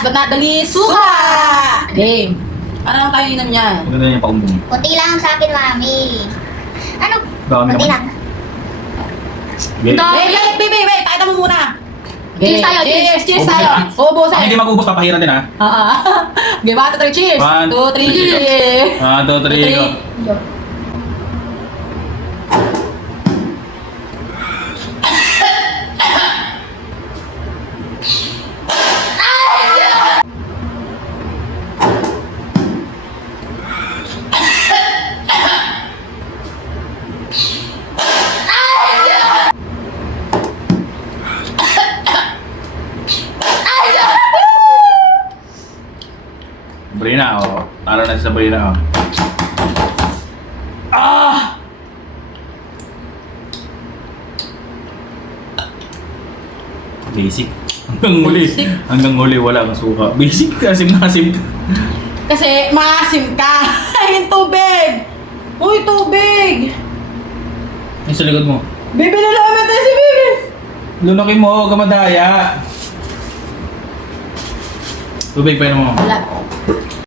last but not the least, suka! Game. Ano lang tayo inom niyan? Maganda niya paumbong. Kunti lang sa akin, mami. Ano? Dami Kunti naman. lang. Wait. Wait, tayo mo muna. Cheers tayo, Cheers, cheers Ubus tayo. na. Ubus Ang hindi magubos, papahiran din ha. Game 1, 2, 3, cheers. 1, 2, 3, cheers. 1, 2, 3, go. Brina, oh. Talo na sa Brina, oh. Ah! Basic. Hanggang huli. Basic. Hanggang huli, wala kang suka. Basic, asim na asim. Kasi maasim ka. Yung tubig. Uy, tubig. Yung sa likod mo. Bibi na namin tayo si Bibi. Lunakin mo, huwag ka madaya. Tubig pa yun mo. Wala.